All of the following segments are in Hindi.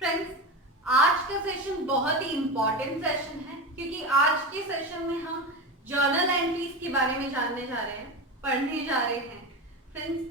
फ्रेंड्स, आज का सेशन बहुत ही इंपॉर्टेंट सेशन है क्योंकि आज के सेशन में हम जर्नल एंट्रीज के बारे में जानने जा रहे हैं, पढ़ने जा रहे हैं। फ्रेंड्स,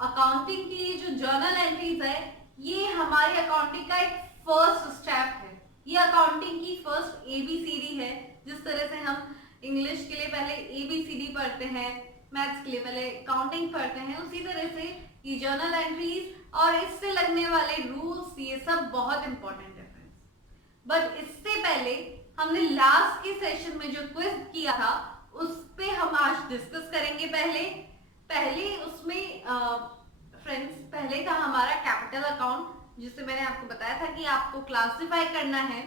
अकाउंटिंग की जो जर्नल एंट्रीज है ये हमारी अकाउंटिंग का एक फर्स्ट स्टेप है। ये अकाउंटिंग की फर्स्ट एबीसीडी है। जिस तरह से हम इंग्लिश के लिए पहले एबीसीडी पढ़ते हैं, मैथ्स के लिए पहले काउंटिंग पढ़ते हैं, उसी तरह से ये जर्नल एंट्रीज और इससे लगने वाले रूल्स ये सब बहुत इंपॉर्टेंट है फ्रेंड्स। बट इससे पहले हमने लास्ट के सेशन में जो क्विज किया था उस पे हम आज डिस्कस करेंगे। पहले उसमें फ्रेंड्स पहले था हमारा कैपिटल अकाउंट, जिससे मैंने आपको बताया था कि आपको क्लासिफाई करना है।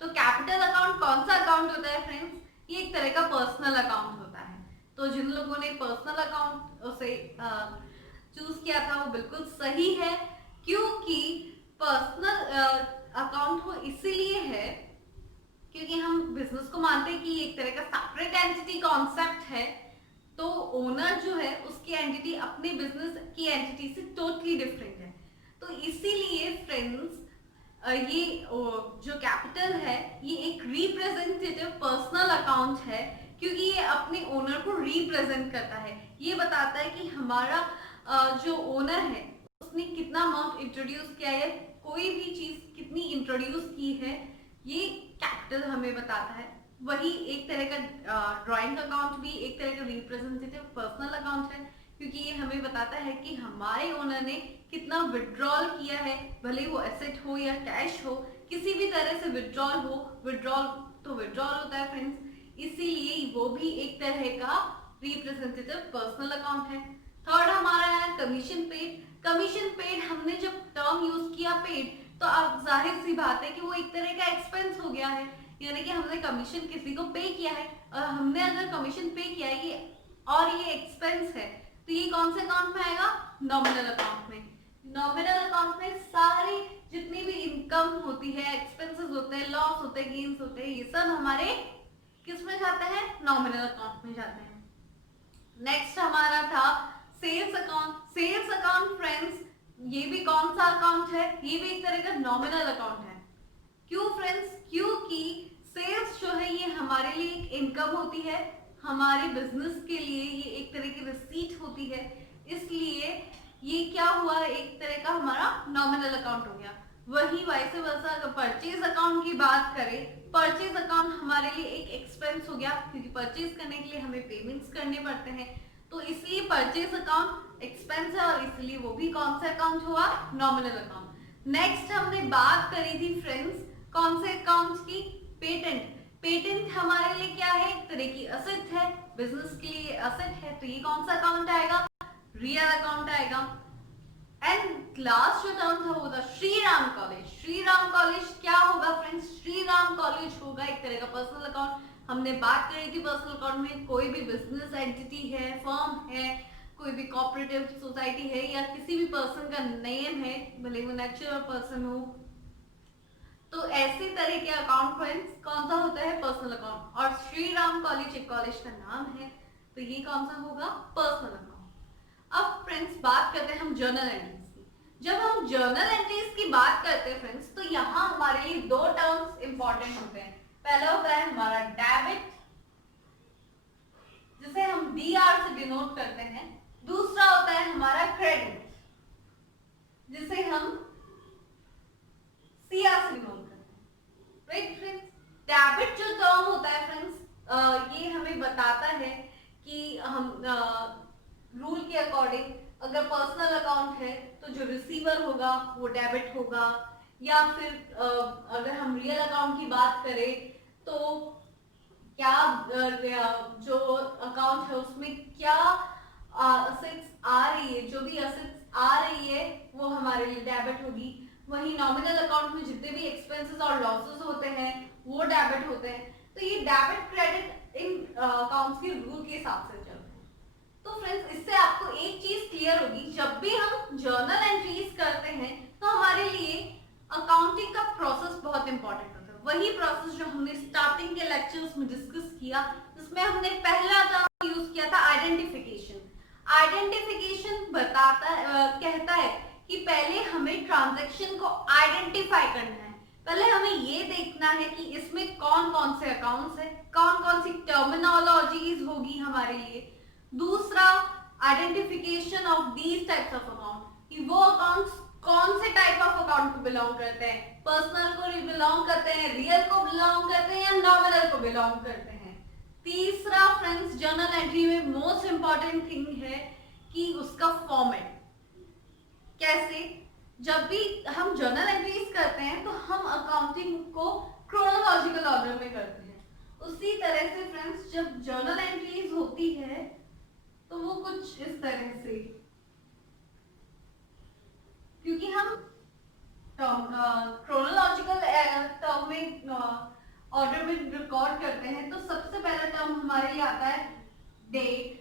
तो कैपिटल अकाउंट कौन सा अकाउंट होता है फ्रेंड्स? ये एक तरह का पर्सनल अकाउंट होता है। तो जिन लोगों ने पर्सनल अकाउंट उसे चूज किया था वो बिल्कुल सही है, क्योंकि पर्सनल अकाउंट वो इसीलिए है क्योंकि हम बिजनेस को मानते हैं कि एक तरह का सेपरेट एंटिटी कॉन्सेप्ट है। तो ओनर जो है उसकी एंटिटी अपने बिजनेस की एंटिटी से टोटली डिफरेंट है। तो इसीलिए फ्रेंड्स ये जो कैपिटल है ये एक रिप्रेजेंटेटिव पर्सनल अकाउंट है, क्योंकि ये अपने ओनर को रिप्रेजेंट करता है। ये बताता है कि हमारा जो ओनर है उसने कितना अमाउंट इंट्रोड्यूस किया है, कोई भी चीज कितनी इंट्रोड्यूस की है, ये कैपिटल हमें बताता है। वही एक तरह का ड्राइंग अकाउंट भी एक तरह का रिप्रेजेंटेटिव पर्सनल अकाउंट है, क्योंकि ये हमें बताता है कि हमारे ओनर ने कितना विड्रॉल किया है, भले वो एसेट हो या कैश हो, किसी भी तरह से विड्रॉल हो। विड्रॉल तो विड्रॉल होता है फ्रेंड्स, इसीलिए वो भी एक तरह का रिप्रेजेंटेटिव पर्सनल अकाउंट है। थर्ड हमारा है कमीशन पेड। कमीशन पेड हमने जब टर्म यूज किया पेड, तो अब जाहिर सी बात है कि वो एक तरह का एक्सपेंस हो गया है, यानी कि हमने कमीशन किसी को पे किया है। हमने अगर कमीशन पे किया है ये और ये एक्सपेंस है, तो ये कौन से अकाउंट में आएगा? नॉमिनल अकाउंट में। नॉमिनल अकाउंट में सारी जितनी भी इनकम होती है, एक्सपेंसेस होते हैं, लॉस होते हैं, गेन्स होते हैं, ये सब हमारे किस में जाते हैं? नॉमिनल अकाउंट में जाते हैं। नेक्स्ट हमारा था sales account. Sales account friends ये भी कौन सा अकाउंट है? ये भी एक तरह का नॉमिनल अकाउंट है। क्यों फ्रेंड्स? क्योंकि सेल्स जो है ये हमारे लिए एक इनकम होती है, हमारे बिजनेस के लिए ये एक तरह की रिसीट होती है, इसलिए ये क्या हुआ? एक तरह का हमारा नॉमिनल अकाउंट हो गया। वही वाइस वर्सा अगर परचेज अकाउंट की बात करें, परचेज अकाउंट हमारे लिए एक एक्सपेंस हो गया, क्योंकि परचेज करने के लिए हमें पेमेंट्स करने पड़ते हैं, तो इसलिए परचेज अकाउंट एक्सपेंस है और इसलिए वो भी कौन सा अकाउंट हुआ? Nominal account. नेक्स्ट हमने बात करी थी फ्रेंड्स कौन से अकाउंट की? पेटेंट। पेटेंट हमारे लिए क्या है? एक तरह की असेट है, बिजनेस के लिए असेट है, तो ये कौन सा अकाउंट आएगा? रियल अकाउंट आएगा। एंड लास्ट जो टर्म था वो था श्रीराम कॉलेज। श्रीराम कॉलेज क्या होगा फ्रेंड्स? श्रीराम कॉलेज होगा एक तरह का पर्सनल अकाउंट। हमने बात करी थी पर्सनल अकाउंट में कोई भी बिजनेस एंटिटी है, फर्म है, कोई भी कोऑपरेटिव सोसाइटी है, या किसी भी पर्सन का नेम है, भले वो नेचुरल पर्सन हो, तो ऐसे तरह के अकाउंट फ्रेंड्स कौन सा होता है? Personal account. और श्रीराम कॉलेज एक कॉलेज का नाम है, तो ये कौन सा होगा? Personal account. अब फ्रेंड्स बात करते हैं हम जर्नल एंट्रीज की। जब हम जर्नल एंट्रीज की बात करते हैं फ्रेंड्स, तो यहाँ हमारे लिए दो टर्म्स इंपॉर्टेंट होते हैं। पहला होता है हमारा डेबिट, जिसे हम डीआर से डिनोट करते हैं। दूसरा होता है हमारा क्रेडिट, जिसे हम सीआर से डिनोट करते हैं। राइट फ्रेंड्स, डेबिट जो टर्म होता है फ्रेंड्स ये हमें बताता है कि हम रूल के अकॉर्डिंग अगर पर्सनल अकाउंट है तो जो रिसीवर होगा वो डेबिट होगा, या फिर अगर हम रियल अकाउंट की बात करें तो क्या जो अकाउंट है उसमें क्या असेट्स आ रही है, जो भी असेट्स आ रही है वो हमारे लिए डेबिट होगी। वही नॉमिनल अकाउंट में जितने भी एक्सपेंसेस और लॉसेस होते हैं वो डेबिट होते हैं। तो ये डेबिट क्रेडिट इन अकाउंट्स के रूल के हिसाब से चलते हैं। तो फ्रेंड्स इससे आपको एक चीज क्लियर होगी, जब भी हम जर्नल एंट्रीज करते हैं तो हमारे लिए अकाउंटिंग का प्रोसेस बहुत इंपॉर्टेंट होता है। वही प्रोसेस जो हमने स्टार्टिंग के लेक्चर्स में डिस्कस किया, जिसमें हमने पहला टर्म यूज किया था आइडेंटिफिकेशन। आइडेंटिफिकेशन बताता कहता है कि पहले हमें ट्रांजैक्शन को आइडेंटिफाई करना है। पहले हमें ये देखना है कि इसमें कौन कौन से अकाउंट्स है, कौन कौन सी टर्मिनोलॉजीज होगी हमारे लिए। दूसरा, identification of these types of account, कि वो अकाउंट्स कौन से टाइप ऑफ अकाउंट को बिलोंग करते हैं, पर्सनल को बिलोंग करते हैं, रियल को बिलोंग करते हैं या नॉमिनल को बिलोंग करते हैं। तीसरा फ्रेंड्स, जर्नल एंट्री में मोस्ट इंपॉर्टेंट थिंग है कि उसका फॉर्मेट कैसे। जब भी हम जर्नल एंट्रीज करते हैं तो हम अकाउंटिंग को क्रोनोलॉजिकल ऑर्डर में करते हैं। उसी तरह से फ्रेंड्स, जब जर्नल एंट्रीज होती है तो वो कुछ इस तरह से, क्योंकि हम क्रोनोलॉजिकल टर्म में ऑर्डर में रिकॉर्ड करते हैं, तो सबसे पहला टर्म हमारे लिए आता है डेट।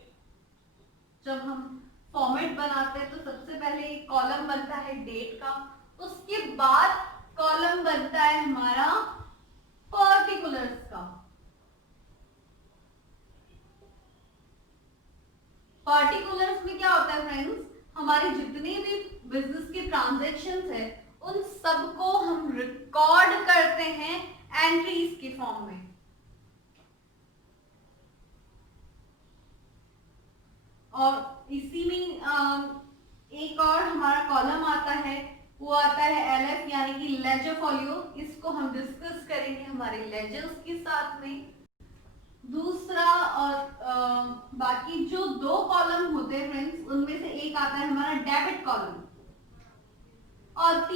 जब हम फॉर्मेट बनाते हैं तो सबसे पहले एक कॉलम बनता है डेट का, उसके बाद कॉलम बनता है हमारा पर्टिकुलर्स का। पर्टिकुलर्स में क्या होता है फ्रेंड्स, हमारे जितने भी बिजनेस के ट्रांजैक्शंस है उन सबको हम रिकॉर्ड करते हैं एंट्रीज के फॉर्म में। और इसी में एक और हमारा कॉलम आता है, वो आता है एलएफ यानी कि लेजर फॉलियो। इसको हम डिस्कस करेंगे हमारे लेजर्स के साथ में। दूसरा और बाकी जो दो कॉलम होते हैं फ्रेंड्स, उनमें से एक आता है हमारा डेबिट कॉलम और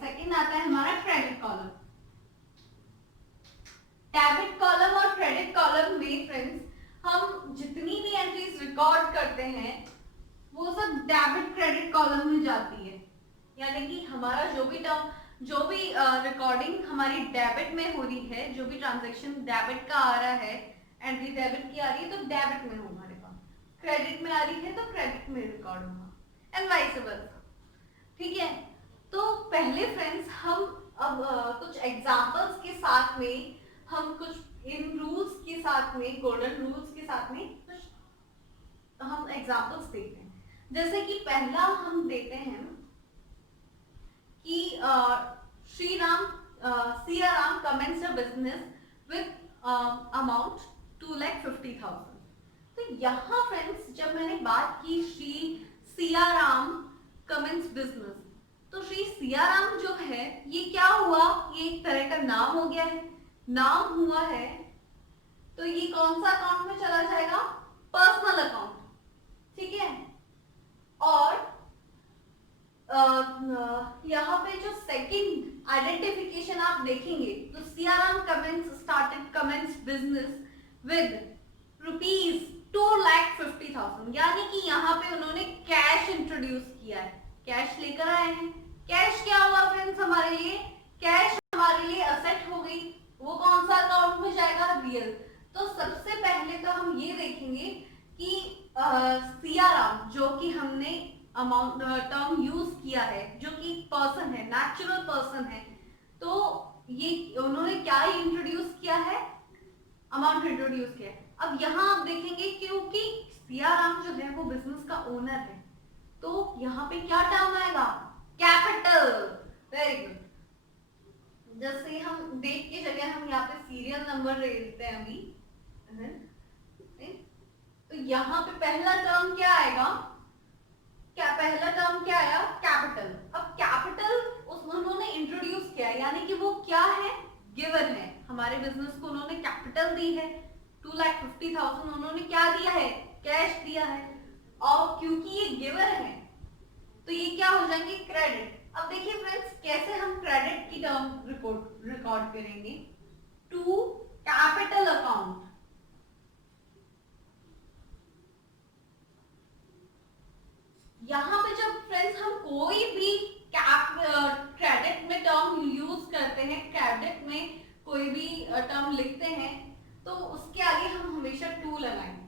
सेकंड आता है हमारा क्रेडिट कॉलम। डेबिट कॉलम और क्रेडिट कॉलम में फ्रेंड्स, हम जितनी भी एंट्रीज रिकॉर्ड करते हैं वो सब डेबिट क्रेडिट कॉलम में जाती है। यानी कि हमारा जो भी रिकॉर्डिंग हमारी डेबिट में हो रही है, जो भी ट्रांजैक्शन डेबिट का आ रहा है, एंट्री डेबिट की आ रही है तो डेबिट में हो हमारे पास, क्रेडिट में आ रही है तो क्रेडिट में रिकॉर्ड होगा एंड वाइस वर्सा। ठीक है, तो पहले फ्रेंड्स हम अब कुछ एग्जांपल्स के साथ में, हम कुछ इन रूल्स के साथ में, गोल्डन रूल्स के साथ में कुछ हम एग्जांपल्स देखते हैं। जैसे कि पहला हम देते हैं कि Siyaram comments a business with amount 2,50,000। तो यहाँ फ्रेंड्स, जब मैंने बात की सियाराम कमेंट्स बिजनेस, तो श्री सियाराम जो है ये क्या हुआ, ये एक तरह का नाम हो गया है। नाम हुआ है तो ये कौन सा अकाउंट में चला जाएगा, पर्सनल अकाउंट। ठीक है, और यहाँ पे जो सेकंड आइडेंटिफिकेशन आप देखेंगे तो सियाराम कमेंट्स बिजनेस विद ₹2,50,000, यानी कि यहाँ पे उन्होंने कैश इंट्रोड्यूस किया है, कैश लेकर आए हैं। कैश क्या हुआ फ्रेंड्स हमारे लिए, कैश हमारे लिए असेट हो गई। वो कौन सा अकाउंट में जाएगा, रियल। तो सबसे पहले तो हम ये देखेंगे कि सियाराम, जो कि हमने अमाउंट टर्म यूज किया है, जो कि पर्सन है, नेचुरल पर्सन है, तो ये उन्होंने क्या इंट्रोड्यूस किया है, अमाउंट इंट्रोड्यूस किया है। अब यहाँ आप देखेंगे क्योंकि सियाराम जो है वो बिजनेस का ओनर है, तो यहाँ पे क्या टर्म आएगा, कैपिटल। Very good. जैसे हम डेट की जगह हम यहाँ पे सीरियल नंबर ले लेते हैं अभी, तो यहाँ पे पहला टर्म क्या आएगा, पहला टर्म क्या आया, कैपिटल। अब कैपिटल उन्होंने इंट्रोड्यूस किया, यानी कि वो क्या है, गिवन है। हमारे बिजनेस को उन्होंने कैपिटल दी है, 2,50,000 उन्होंने क्या दिया है, कैश दिया है। और क्योंकि ये गिवन है तो ये क्या हो जाएंगे, क्रेडिट। अब देखिए फ्रेंड्स, कैसे हम क्रेडिट की टर्म रिकॉर्ड करेंगे, टू कैपिटल अकाउंट। यहाँ पे जब फ्रेंड्स हम कोई भी क्रेडिट में टर्म यूज करते हैं, क्रेडिट में कोई भी टर्म लिखते हैं, तो उसके आगे हम हमेशा 2 लगाएंगे।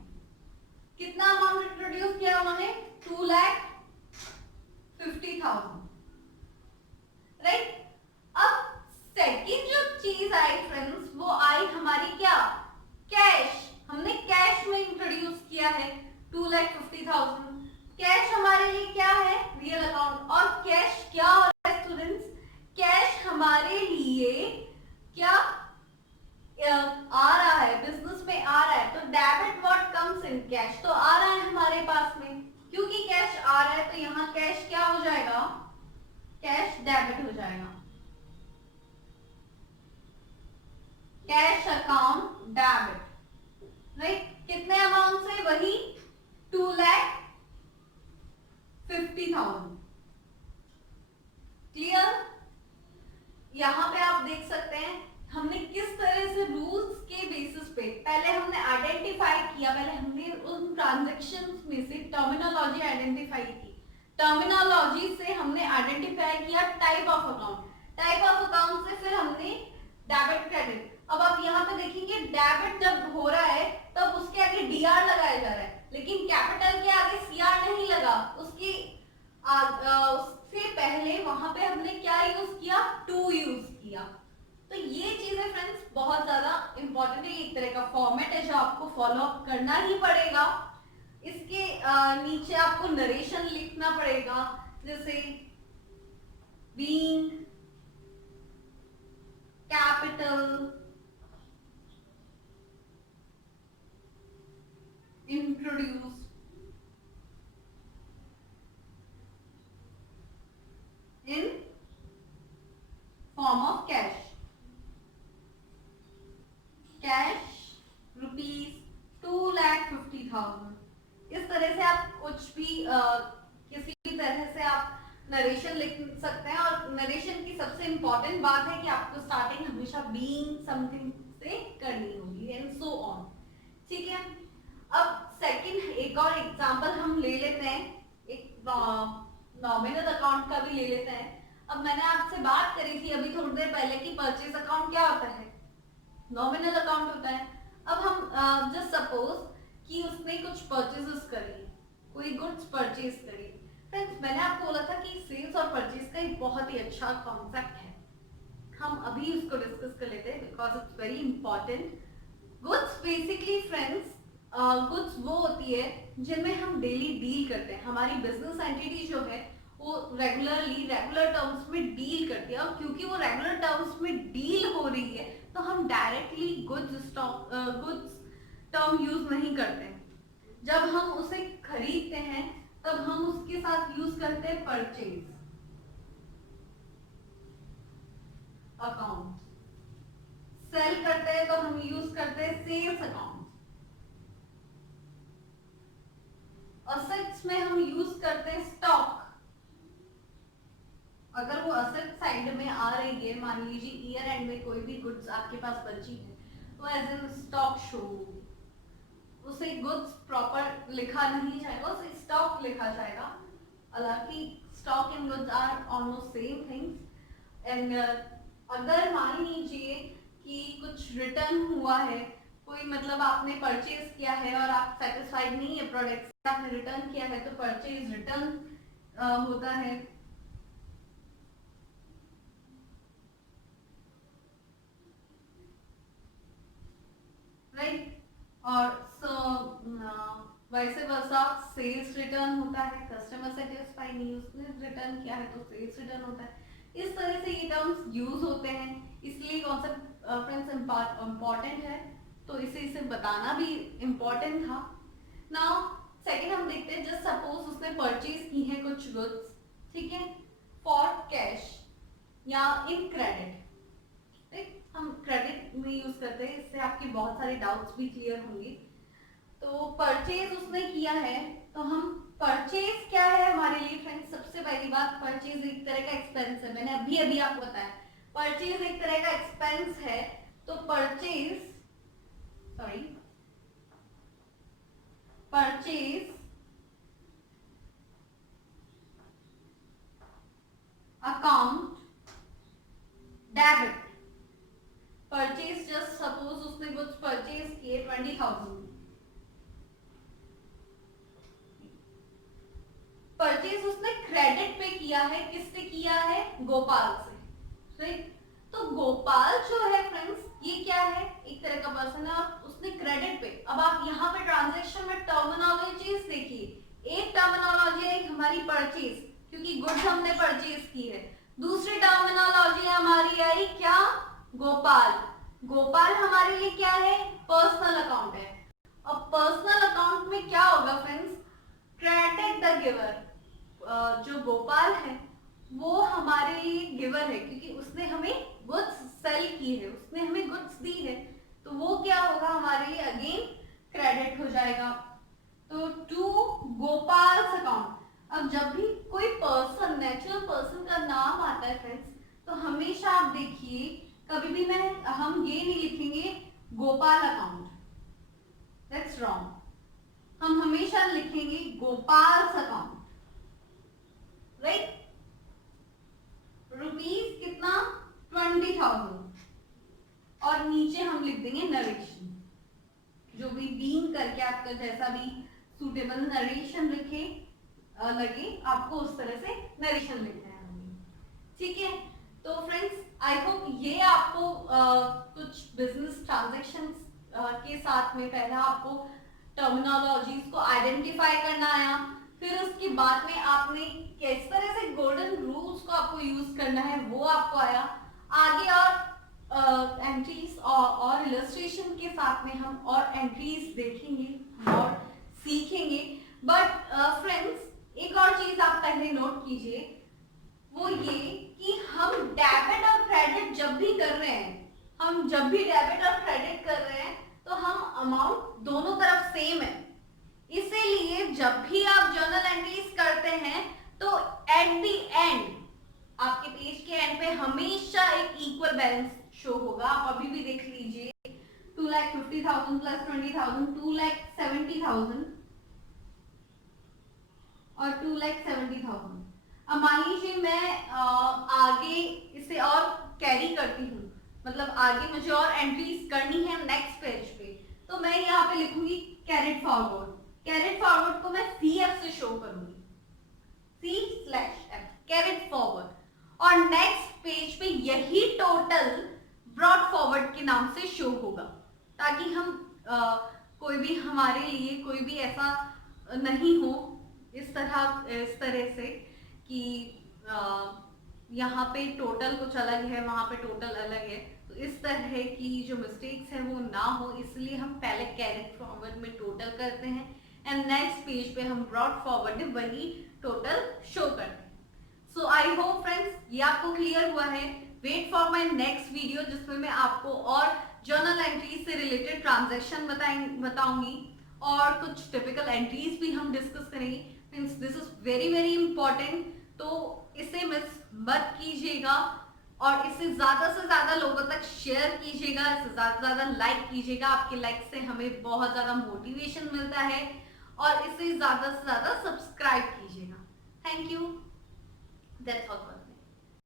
कितना अमाउंट इंट्रोड्यूस किया उन्होंने, 2,50,000, राइट। अब सेकंड जो चीज आई कैश डेबिट हो जाएगा, कैश अकाउंट डेबिट, राइट। कितने अमाउंट से? वही 2,50,000। क्लियर? यहाँ पे आप देख सकते हैं हमने किस तरह से रूल्स के बेसिस पे पहले हमने आइडेंटिफाई किया, पहले हमने उन ट्रांजैक्शंस में से टर्मिनोलॉजी आइडेंटिफाई की, टर्मिनोलॉजी से हमने आइडेंटिफाई किया type of account, type of account से फिर हमने डेबिट क्रेडिट। अब आप यहाँ पे देखेंगे डेबिट जब हो रहा है तब उसके आगे डीआर लगाया जा रहा है, लेकिन कैपिटल के आगे सीआर नहीं लगा, उससे पहले वहां पे हमने क्या यूज किया? टू यूज किया। तो ये चीजें फ्रेंड्स बहुत ज्यादा इंपॉर्टेंट है, एक तरह का फॉर्मेट है जो आपको फॉलो अप करना ही पड़ेगा। इसके नीचे आपको नरेशन लिखना पड़ेगा, जैसे being capital introduce in form of cash, ₹2,50,000। इस तरह से आप कुछ भी किसी भी तरह से आप नरेशन लिख सकते हैं, और नरेशन की सबसे इंपॉर्टेंट बात है कि आपको स्टार्टिंग हमेशा बीइंग समथिंग से करनी होगी एंड सो ऑन। ठीक है, अब सेकंड एक और एग्जांपल हम ले लेते हैं, एक नॉमिनल अकाउंट का भी ले लेते हैं। अब मैंने आपसे बात करी थी अभी थोड़ी देर पहले कि परचेज अकाउंट क्या होता है? नॉमिनल अकाउंट होता है। अब हम जस्ट सपोज कि उसने कुछ परचेजेस करी, कोई गुड्स परचेज करी। फ्रेंड्स मैंने आपको बोला था कि सेल्स और परचेज का एक बहुत ही अच्छा कॉन्सेप्ट है, हम अभी उसको डिस्कस कर लेते हैं because it's very important. Goods basically friends goods वो होती है जिनमें हम डेली डील करते हैं, हमारी बिजनेस एंटिटी जो है वो रेगुलर टर्म्स में डील करती है, और क्योंकि वो रेगुलर टर्म्स में डील हो रही है तो हम डायरेक्टली गुड्स टर्म यूज नहीं करते। जब हम उसे खरीदते हैं तब हम उसके साथ यूज करते हैं परचेज अकाउंट, सेल करते हैं तो हम यूज करते हैं सेल्स अकाउंट, असेट्स में हम यूज करते हैं स्टॉक। अगर वो असेट साइड में आ रही है, मान लीजिए ईयर एंड में कोई भी गुड्स आपके पास बची है तो एज एन स्टॉक शो, उसे गुड्स प्रॉपर लिखा नहीं जाएगा, उसे स्टॉक लिखा जाएगा। हालांकि stock and goods are almost same things. And अगर मान लीजिए कि कुछ रिटर्न हुआ है, कोई मतलब आपने परचेज किया है और आप सेटिस्फाइड नहीं है प्रोडक्ट से, आपने रिटर्न किया है तो परचेज रिटर्न होता है। राइट, और वैसे वर्सा सेल्स रिटर्न होता है, कस्टमर सेटिस्फाइड नहीं, उसने रिटर्न किया है तो सेल्स रिटर्न होता है। इस तरह से ये टर्म्स यूज होते हैं, इसलिए कॉन्सेप्ट फ्रेंड्स इम्पॉर्टेंट है, तो इसे बताना भी इम्पॉर्टेंट था। नाउ सेकंड हम देखते हैं, जस्ट सपोज उसने परचेज की है कुछ गुड्स, ठीक है, फॉर कैश या इन क्रेडिट। हम क्रेडिट में यूज करते हैं, इससे आपके बहुत सारे डाउट्स भी क्लियर होंगे। तो परचेज उसने किया है, तो हम परचेज क्या है हमारे लिए फ्रेंड्स? सबसे पहली बात, परचेज एक तरह का एक्सपेंस है, मैंने अभी आपको बताया परचेज एक तरह का एक्सपेंस है। तो purchase account debit, purchase just suppose उसने कुछ परचेज किए 20,000, परचेज उसने क्रेडिट पे किया है, किससे किया है? गोपाल से, राइट। तो गोपाल जो है फ्रेंड्स ये क्या है? एक तरह का पर्सन है और उसने क्रेडिट पे। अब आप यहाँ पे ट्रांजैक्शन में टर्मिनोलॉजीज देखिए, एक टर्मिनोलॉजी है हमारी परचेज, क्योंकि गुड्स हमने परचेज की है। दूसरी टर्मिनोलॉजी हमारी आई क्या? गोपाल। गोपाल हमारे लिए क्या है? पर्सनल अकाउंट है। अब पर्सनल अकाउंट में क्या होगा फ्रेंड्स? क्रेडिट द गिवर, जो गोपाल है वो हमारे लिए गिवर है, क्योंकि उसने हमें गुड्स सेल की है, उसने हमें गुड्स दी है, तो वो क्या होगा हमारे लिए अगेन क्रेडिट हो जाएगा। तो टू गोपाल्स अकाउंट। अब जब भी कोई पर्सन, नेचुरल पर्सन का नाम आता है फ्रेंड्स, तो हमेशा आप देखिए कभी भी हम ये नहीं लिखेंगे गोपाल अकाउंट, दैट्स रॉन्ग। हम हमेशा लिखेंगे गोपाल्स अकाउंट, राइट। रुपीज कितना 20,000 और नीचे हम लिख देंगे नरेशन, जो भी बीन करके आपका जैसा भी सुटेबल नरेशन लिखे लगे आपको उस तरह से नरेशन लिखना है हमें, ठीक है। तो फ्रेंड्स आई होप ये आपको कुछ बिजनेस ट्रांजैक्शंस के साथ में पहला आपको टर्मिनोलॉजीज को आइडेंटिफाई करना आया, फिर उसके बाद में आपने किस तरह से गोल्डन रूल्स को आपको यूज करना है वो आपको आया। आगे और एंट्रीज और इलस्ट्रेशन के साथ में हम और एंट्रीज देखेंगे और सीखेंगे। बट फ्रेंड्स एक और चीज आप पहले नोट कीजिए, वो ये कि हम डेबिट और क्रेडिट जब भी कर रहे हैं, हम जब भी डेबिट और क्रेडिट कर रहे हैं तो हम अमाउंट दोनों तरफ सेम है, इसीलिए जब भी आप जर्नल एंट्रीज करते हैं तो एट द एंड आपके पेज के एंड पे हमेशा एक इक्वल बैलेंस शो होगा। आप अभी भी देख लीजिए 2,50,000 प्लस 20,000 2,70,000 और 2,70,000। अब मान लीजिए मैं आगे इसे और कैरी करती हूँ, मतलब आगे मुझे और एंट्रीज करनी है नेक्स्ट पेज पे, तो मैं यहाँ पे लिखूंगी कैरेट फॉरवर्ड। कैरेट फॉरवर्ड को मैं CF से शो करूंगी, C/F कैरेट फॉरवर्ड, और नेक्स्ट पेज पे यही टोटल ब्रॉड फॉरवर्ड के नाम से शो होगा, ताकि हम कोई भी हमारे लिए कोई भी ऐसा नहीं हो इस तरह से कि यहाँ पे टोटल कुछ अलग है वहां पे टोटल अलग है, तो इस तरह की जो मिस्टेक्स है वो ना हो, इसलिए हम पहले कैरेट फॉरवर्ड में टोटल करते हैं एंड नेक्स्ट पेज पे हम ब्रॉड फॉरवर्ड में वही टोटल शो करते हैं। सो आई होप फ्रेंड्स ये आपको क्लियर हुआ है। Wait for my next video जिसमें मैं आपको और जर्नल एंट्रीज से रिलेटेड ट्रांजैक्शन बताऊंगी और कुछ टिपिकल एंट्रीज भी हम डिस्कस करेंगे। Means this is very very important, तो इसे मिस मत कीजिएगा और इसे ज्यादा से ज्यादा लोगों तक शेयर कीजिएगा, इसे ज्यादा से ज्यादा लाइक कीजिएगा। आपके लाइक से हमें बहुत ज्यादा मोटिवेशन मिलता है, और इसे ज्यादा से ज्यादा सब्सक्राइब कीजिएगा। Thank you, that's all.